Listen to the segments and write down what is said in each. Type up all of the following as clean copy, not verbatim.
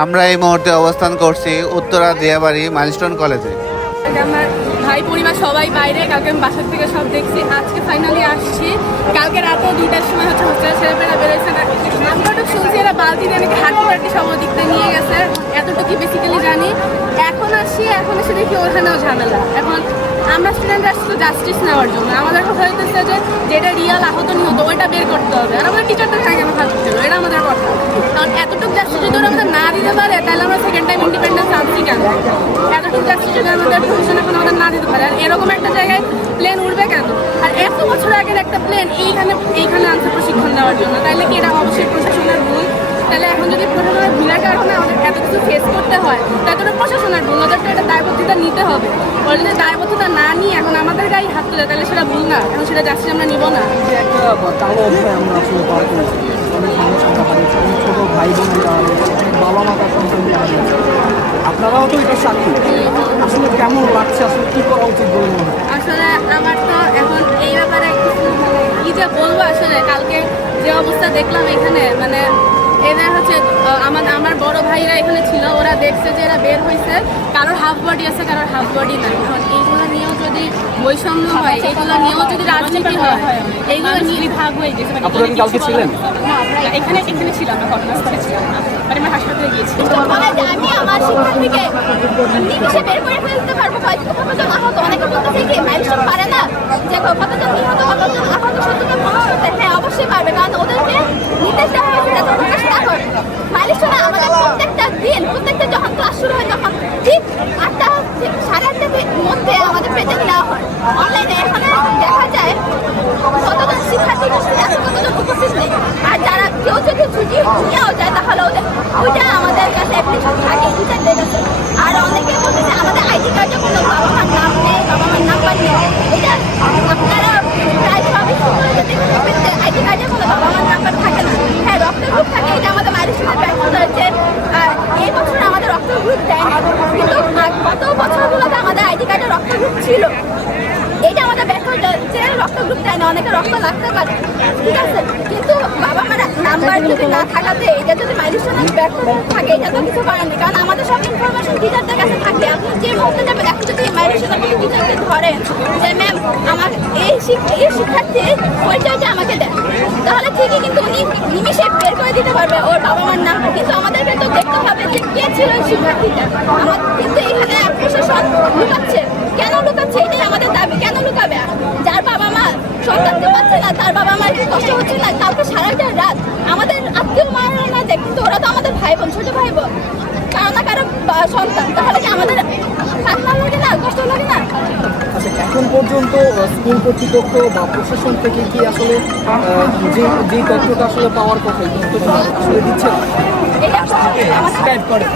আমরা এই মুহূর্তে অবস্থান করছি উত্তরা দিয়াবাড়ি মাইলস্টোন কলেজে। আমার ভাই পরিবার সবাই বাইরে, কালকে আমি বাসার থেকে সব দেখছি, আজকে ফাইনালি আসছি। কালকে রাতে 2টার সময় হচ্ছে হোস্টেলের ছেলেমেয়েরা বেরোয়েছে না, আমরা তো শুনছি এরা বালতি দিয়ে নাকি হাঁটতে হাঁটতে সব দিকতে নিয়ে গেছে, এতটুকু বেসিক্যালি জানি। এখন আসছি, এখন এসে দেখি ওখানেও ঝামেলা। এখন আমরা স্টুডেন্ট আসছি তো জাস্টিস নেওয়ার জন্য, আমাদের কথা হইতেছে যে যেটা রিয়াল আহত নিহত ওইটা বের করতে হবে, আর আমাদের টিচারটা থাকে কেন ভালো ছিল, এটা আমাদের কথা। কারণ এতটুকু জাস্টিস যদি ওরা আমাদের না দিতে পারে তাহলে আমরা সেকেন্ড টাইম ইন্ডিপেন্ডেন্স আনছি কেন? এতটুকু জাস্টিস যদি আমাদের প্রফেশন এখন আমাদের না দিতে পারে, আর এরকম একটা জায়গায় প্লেন উঠবে কেন? আর এত বছর আগের একটা প্লেন এইখানে আনছে প্রশিক্ষণ দেওয়ার জন্য, তাইলে কি এটা অবশ্যই প্রশাসনের ভুল? তাহলে এখন যদি প্রশাসনের ভুলের কারণে আমাদের এত কিছু ফেস করতে হয়, তাই তো প্রশাসনের ভুল, ওদের তো এটা দায়বদ্ধতা নিতে হবে। ওরা যদি দায়বদ্ধতা না নিয়ে এখন আমাদের গায়ে হাত তুলে, তাহলে সেটা ভুল না, এখন সেটা জাস্টিস আমরা নিব না। ছোট ভাই বোন বাবা মা তার আপনারাও তো এটা সাক্ষী, আসলে কেমন লাগছে, আসলে কি করা উচিত বলে মনে হয়? আসলে আমার তো এখন এই ব্যাপারে কিছু কি যে বলবো, আসলে কালকে যে অবস্থা দেখলাম এখানে, মানে এদের হচ্ছে আমার বড় ভাইরা এখানে ছিল, ওরা দেখছে যে এরা বের হয়েছে, কারোর হাফ বডি আছে কারোর হাফ বডি নাই। এখন এইগুলো নিয়েও যদি বৈষম্য হয়, এইগুলো নিয়েও যদি রাজনীতি হয়, এইগুলো নিয়ে ভাগ হয়ে গেছে। আপনারা কি কালকে ছিলেন? এখানে ছিলাম না, ঘটনাস্থলে ছিলাম না, মানে আমরা হাসপাতালে গিয়েছি। আমি আমার শিক্ষার্থীকে নিমিশে বের করে ফেলতে পারবো, কতজন আহত, অনেকে বলতে কি মাইলস্টোন পারে না যে কতজন নিহত কতজন আহত সত্যতা প্রমাণ করতে? হ্যাঁ অবশ্যই পারবে, কারণ ওদেরকে নির্দেশ দেওয়া হয়েছে যাতে প্রকাশ না করে। মাইলস্টোনে আমাদের প্রত্যেকটা দিন, প্রত্যেকটা যখন ক্লাস শুরু হয় তখন ঠিক 8টা থেকে 8:30-র মধ্যে আমাদের প্রেজেন্ট দেওয়া হয় অনলাইনে। এখানে দেখা যায় কতজন শিক্ষার্থী উপস্থিত আছে, কতজন উপস্থিত নেই। আর যারা কেউ যদি ছুটি নিয়েও যায় তাহলে ওইটা আমাদের কাছে অ্যাপ্লিকেশন থাকে টিচারদের কাছে। আর অনেকে বলতেছে আমাদের আইডি কার্ডে কোনো বাবা মার নাম নেই, বাবা মার নাম্বার নেই। এটা আপনারা প্রায় সবাই দেখবেন যে আইডি কার্ডে কোনো বাবা মার নাম্বার থাকে না। হ্যাঁ রক্ত গ্রুপ থাকে, এটা আমাদের মাইলস্টোনের ব্যর্থতা হচ্ছে। এই বছর আমাদের রক্ত গ্রুপ দেয়নি, কিন্তু গত বছরগুলোতে আমাদের আইডি কার্ডে রক্ত গ্রুপ ছিল। এইটা আমাদের ব্যর্থতা যে রক্ত গ্রুপ দেয় না, অনেকে রক্ত লাগতে পারে, ঠিক আছে, কিন্তু বাবা মার নাম্বার যদি না থাকাতে এটা যদি মাইলস্টোনের ব্যর্থ থাকে, এটা তো কিছু করার নেই। কারণ আমাদের সব ইনফরমেশন টিচারদের কাছে থাকে। আপনি যে মুহূর্তে যাবেন, এখন যদি মাইলস্টোনের টিচারকে ধরেন যে ম্যাম আমার এই শিক্ষার্থীর পরিচয়টা আমাকে দেন, তাহলে ঠিকই কিন্তু উনি নিমিশে বের করে দিতে পারবে ওর বাবা মার নাম। কিন্তু আমাদেরকে তো দেখতে হবে যে কে ছিল ওই শিক্ষার্থীটা। কিন্তু এখানে প্রশাসন লুকাচ্ছে, কেন লুকাচ্ছে? এটাই আমাদের দাবি। কেন লুকাবে? যার বাবা মা সন্তানকে পাচ্ছে না, তার বাবা মার কষ্ট হচ্ছে না, কালকে সারাটা রাত আমাদের আত্মীয় মারা না যায়, কিন্তু ওরা তো আমাদের ভাই বোন, ছোট ভাই বোন, কারো না কারো সন্তান। তাহলে কি আমাদের খারাপ লাগে না, কষ্ট লাগে না? আচ্ছা, এখন পর্যন্ত স্কুল কর্তৃপক্ষ বা প্রশাসন থেকে কি আসলে যে তথ্যটা আসলে পাওয়ার কথা, এই তথ্যটা আসলে দিচ্ছে না? এটা সাবস্ক্রাইব করে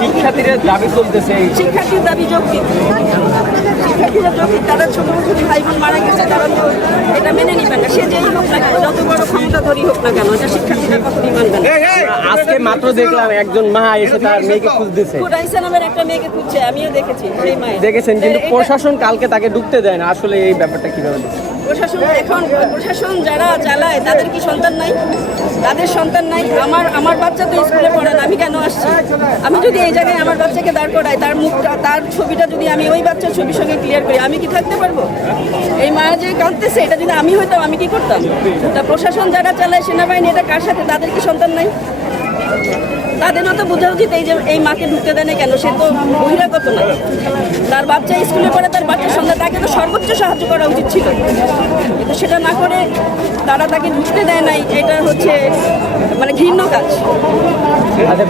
শিক্ষার্থীদের দাবি চলতেছে, শিক্ষার্থীর দাবি যৌক্তিক, শিক্ষার্থীরা যৌক্তিক। তাদের ছোট ছোট ভাই বোন মারা গেছে, তারা তো এটা মেনে নিবেন না। সে যেই হোক না কেন, যত বড় ক্ষমতাধরী হোক না কেন, এটা শিক্ষার্থীরা কখনই মানবে না। আজকে মাত্র দেখলাম একজন মা এসে তার মেয়েকে খুঁজতেছে, খুদাইসা নামের একটা মেয়েকে খুঁজছে, আমিও দেখেছি সেই মায়ের। দেখেছেন, কিন্তু প্রশাসন কালকে তাকে ঢুকতে দেয় না। আসলে এই ব্যাপারটা কিভাবে দেখছেন? প্রশাসন যারা চালায় তাদের কি সন্তান নাই? তাদের সন্তান নাই? আমার বাচ্চা তো স্কুলে পড়ে না, আমি কেন আসছি? আমি যদি এই জায়গায় আমার বাচ্চাকে দাঁড় করাই, তার মুখটা, তার ছবিটা যদি আমি ওই বাচ্চার ছবির সঙ্গে ক্লিয়ার করি, আমি কি থাকতে পারবো? এই মা যে কাঁদতেছে, এটা যদি আমি হইতাম আমি কি করতাম? তা প্রশাসন যারা চালায়, সেনাবাহিনী, এটা কার সাথে? তাদের কি সন্তান নাই? তাদের মতো বোঝা উচিত এই যে এই মাকে ঢুকতে দেয় না কেন, সে তো বহিরাগত না, তার বাচ্চা স্কুলে পড়ে, তার বাচ্চার সঙ্গে তাকে তো সর্বোচ্চ সাহায্য করা উচিত ছিল, কিন্তু সেটা না করে তারা তাকে ঢুকতে দেয় নাই। এটা হচ্ছে মানে ঘৃণ্য কাজ। আচ্ছা,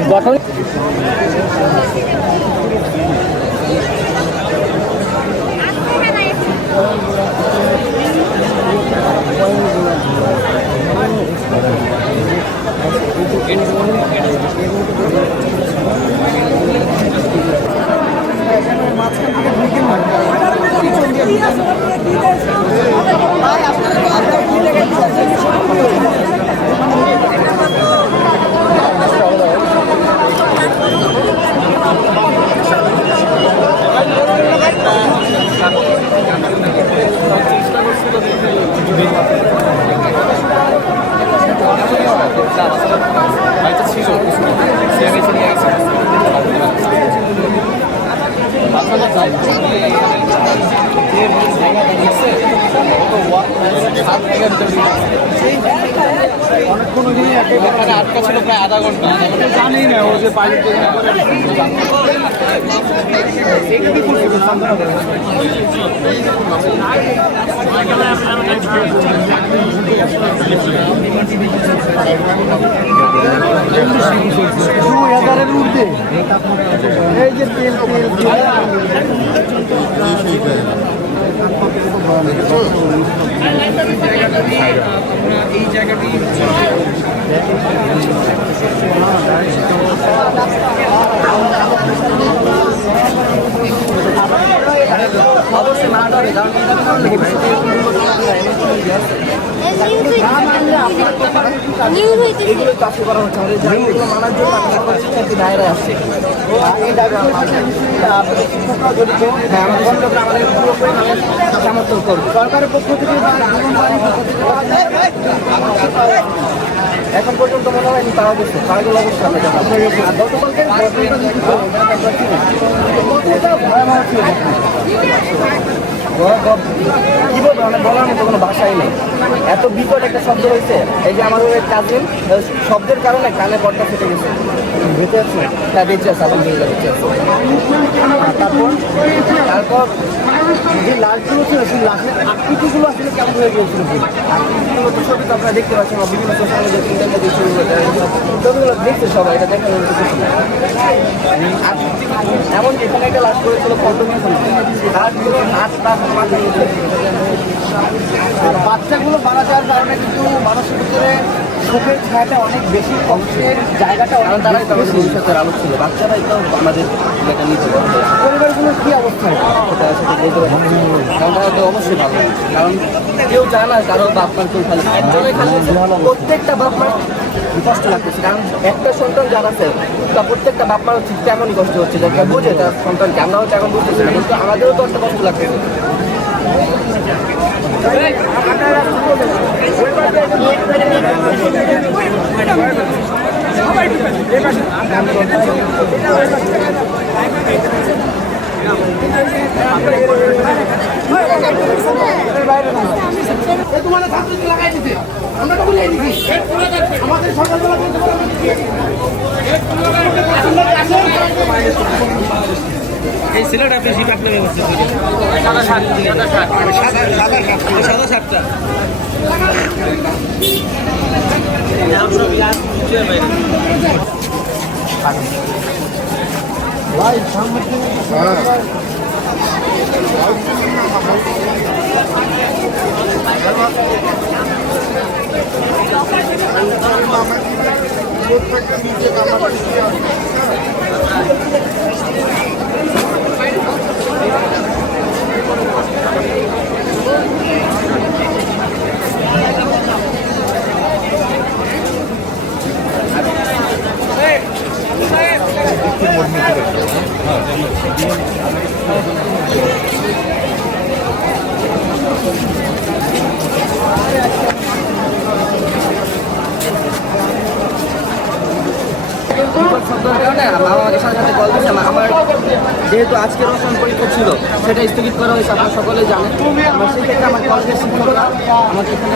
গঠন আটকা ছিল প্রায় আধা ঘন্টা, জানি না ও যে পাইলট উঠবে এই যে তেল এই জায়গাটি অবশ্যই না ধরে এগুলো চাষে করা হচ্ছে আমাদের জায়গাগুলো মানার জন্য শিক্ষার্থী দায়েরা আসছে। এই দাবিগুলো শিক্ষকরা জড়িত, আমাদের শিক্ষকরা আমাদের পুরোপুরি সমর্থন করবে। সরকারের পক্ষ থেকে এখন পর্যন্ত মনে হয়নি তারা গেছে, তারাগুলো অবশ্যই আমরা জানাবো। আর গতকালকে ভয়াবহ ছিল, কি বলবো মানে বলার মতো কোনো ভাষাই নেই। এত বিকট একটা শব্দ হয়েছে, এই যে আমাদের কাজিন শব্দের কারণে কানে পর্দা ফেটে গেছে, বেঁচে আছে, হ্যাঁ বেঁচে আছে, এখন বেঁচে আছে। তারপর যে লাশগুলো ছিল সেই লাশের আকৃতিগুলো আসলে কেমন হয়ে গিয়েছিল, আকৃতিগুলো তো ছবি তো আপনারা দেখতে পাচ্ছেন বিভিন্ন সোশ্যাল মিডিয়া ইন্টারনেটে ছবিগুলো দেখছে সবাই, এটা দেখানোর কিছু না। এমন যেখানে একটা লাশ করেছিল কন্টিনিউশন লাশগুলো হাত পা মাথা আর বাচ্চাগুলো মারা যাওয়ার কারণে কিন্তু মানুষের ভিতরে শোকের ছায়াটা অনেক বেশি, অংশের জায়গাটা অনেক তারাই তবে ভবিষ্যতের আলো ছিল। বাচ্চারাই তো আমাদের এটা নিতে পারবে। পরিবারগুলোর কী অবস্থা সেটা সেটা বলতে পারি, কারণ তারা তো অবশ্যই ভালো, কারণ কেউ চায় না কারো বাপ মার কেউ খালি একজনের খালি, প্রত্যেকটা বাপ মার কষ্ট লাগতেছে, কারণ একটা সন্তান যার আছে তা প্রত্যেকটা বাপ মার ঠিক তেমনই কষ্ট হচ্ছে, যাকে বোঝে তার সন্তানকে। আমরা হয়তো এখন বুঝতেছি না, কিন্তু আমাদেরও তো একটা কষ্ট লাগতেছে। এই ছেলেটা বেশি পাকনামে করছে, সাদা শার্টটা ভাই সামনে দরকার না মামা আমাকে সাথে সাথে কল দিচ্ছে। আমার যেহেতু আজকে রসায়ন পরীক্ষা ছিল সেটা স্থগিত করা হয়েছে, আপনারা সকলেই জানেন। আমার সেক্ষেত্রে আমার কলেজের শিক্ষকরা আমাকে এখানে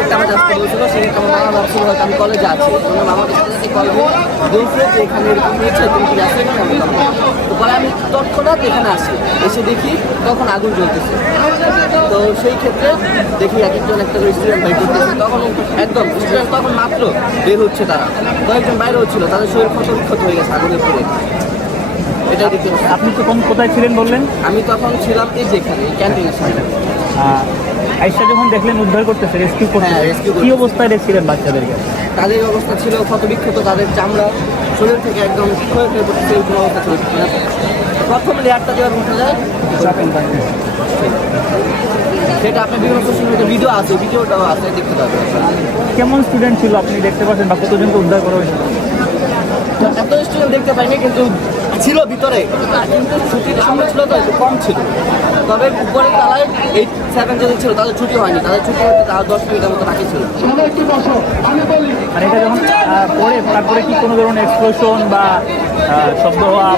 একটা আমার আসতে বলছিল, সেক্ষেত্রে আমার মামা ভাবছিল হয়তো আমি কলেজে আছি। আমাদের সাথে সাথে কল দিয়ে বলছিল যে এখানে এরকম হয়েছে, তুমি কি আসলে তো পরে আমি তৎক্ষণাৎ এখানে আসি, এসে দেখি তখন আগুন জ্বলতেছে। তো সেই ক্ষেত্রে দেখি এক একজন একটা করে স্টুডেন্ট বের করতেছে, তখন একদম স্টুডেন্ট তখন মাত্র বের হচ্ছে, তারা কয়েকজন বাইরে হচ্ছিল, তাদের শরীর ক্ষত হয়ে গেছে আগুনের পরে। এটা দেখতে পাচ্ছি। আপনি তখন কোথায় ছিলেন বললেন? আমি তখন ছিলাম এই যেখানে ক্যান্টিনের সামনে। আইসা যখন দেখলেন উদ্ধার করতেছে, রেস্কিউ করতে, হ্যাঁ, rescue করতে। কি অবস্থায় দেখছিলেন বাচ্চাদেরকে? তাদের অবস্থা ছিল ক্ষতবিক্ষত, তাদের চামড়া শরীর থেকে একদম ক্ষয়ে ক্ষয়ে পড়তেছে, এরকম অবস্থা ছিল। প্রথম লেয়ারটা যেভাবে উঠে যায় সেটা আপনার বিভিন্ন সোশ্যাল মিডিয়া ভিডিও আছে, ভিডিওটাও আছে, দেখতে পাবেন। কেমন স্টুডেন্ট ছিল আপনি দেখতে পাচ্ছেন, বা কতজনকে উদ্ধার করা হয়েছে? এত স্টুডেন্ট দেখতে পাইনি, কিন্তু ছিল ভিতরে, কিন্তু ছুটির সময় ছিল তো একটু কম ছিল। তবে উপরের তালায় 8-7 যদি ছিল তাদের ছুটি হয়নি, তাদের ছুটি হতে তার 10 মিনিটের মতো বাকি ছিল। আর এটা যখন পরে তারপরে কি কোনো ধরনের এক্সপ্লোশন বা শব্দ হওয়া,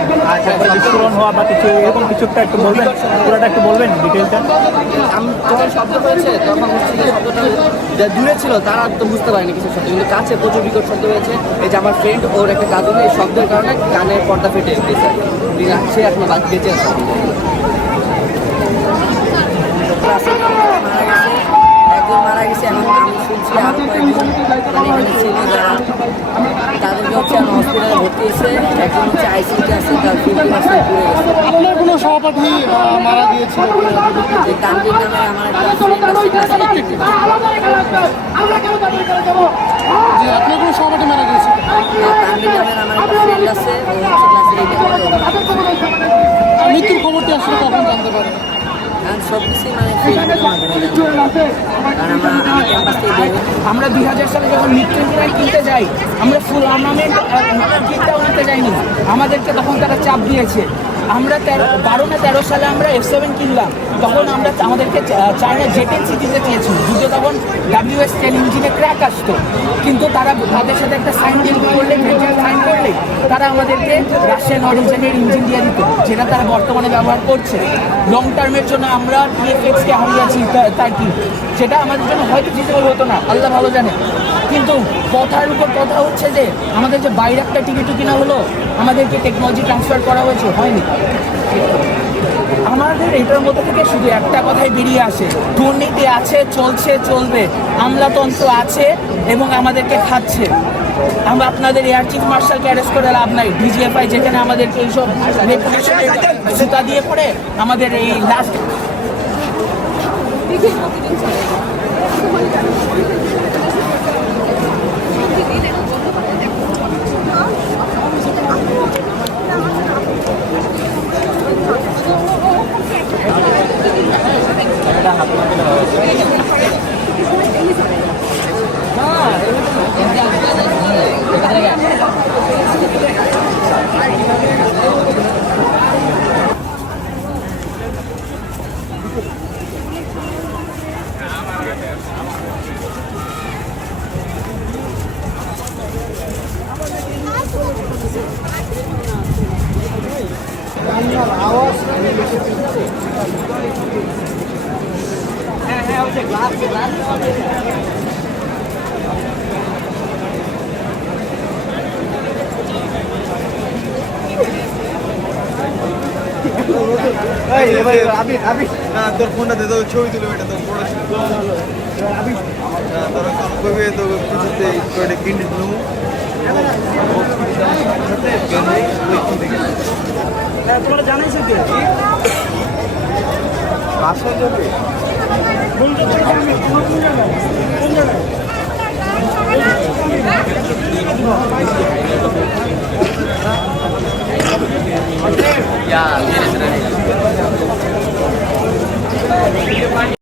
তারপরে বিস্ফোরণ হওয়া বা কিছু এরকম কিছু একটা একটু বলবেন, পুরোটা একটু বলবেন ডিটেলটা? আমি যখন শব্দ হয়েছে তখন হচ্ছে যে শব্দটা যা দূরে ছিল তারা তো বুঝতে পারেনি কিছু শব্দ, কিন্তু কাছে প্রচুর বিকট শব্দ হয়েছে। এই যে আমার ফ্রেন্ড ওর একটা কাজে এই শব্দের কারণে কানের পর্দা ফেটে গেছে, সে এখনো বেঁচে আছে। একজন মারা গেছে, এখন আমি শুনছি আরো কয়েকজন মানে এখানে ছিল যারা, তাদেরকে হচ্ছে আমি হসপিটালে ভর্তি হয়েছে। একজন হচ্ছে আইসিইউতে আছে, তার 50% পুড়ে গেছে। আপনার কোনো সহপাঠী মারা গিয়েছিল? যে তানভীর নামে আমার একটা ফ্রেন্ড আছে, ক্লাস 8 থেকে। যে আপনার কোনো সহপাঠী মারা গিয়েছিল? তানভীর নামের আমার একটা ফ্রেন্ড আছে, ও হচ্ছে ক্লাস 8 থেকে পড়ে। মৃত্যুর খবরটি আসলে কখন জানতে পারেন? কারণ সব কিছুই মানে ফেসবুকের মাধ্যমে জানতে পারি। কারণ আমি ক্যাম্পাস থেকে বের হই। আমরা 2000 সালে যখন মৃত্যুঞ্জয় কিনতে যাই, আমরা ফুল অর্নামেন্ট কিনটাও নিতে যাইনি, আমাদেরকে তখন তারা চাপ দিয়েছে। আমরা 12 সালে আমরা F7 কিনলাম, তখন আমরা আমাদেরকে চায়না জেটেন সিটিতে চেয়েছিল, যদিও তখন WS10 ইঞ্জিনে ক্র্যাক আসতো, কিন্তু তারা তাদের সাথে একটা সাইন ডিল করলে, সাইন করলে তারা আমাদেরকে রাশিয়ান অরিজিনের ইঞ্জিন দিয়ে দিত, যেটা তারা বর্তমানে ব্যবহার করছে। লং টার্মের জন্য আমরা TFX-কে হারিয়েছি 30, সেটা আমাদের জন্য হয়তো ফিজিবল হতো না, আল্লাহ ভালো জানে। কিন্তু কথার উপর কথা হচ্ছে যে আমাদের যে বাইরে একটা টিকিটও কিনা হলো, আমাদেরকে টেকনোলজি ট্রান্সফার করা হয়েছে, হয়নি। আমাদের এটার মধ্যে থেকে শুধু একটা কথাই বেরিয়ে আসে, দুর্নীতি আছে, চলছে, চলবে, আমলাতন্ত্র আছে এবং আমাদেরকে খাচ্ছে। আমরা আপনাদের এয়ার চিফ মার্শালকে অ্যারেস্ট করে লাভ নাই, DGFI যেখানে আমাদেরকে এইসব রেপুটেশনের জুতা দিয়ে পড়ে আমাদের এই লাস্ট তোর ফোনটা দে, তোর ছবি তুলে এটা তোর বড় তোর কবে তো কিছুতে করে কিনে দিলু তোমরা জানাইছো কি? আসলে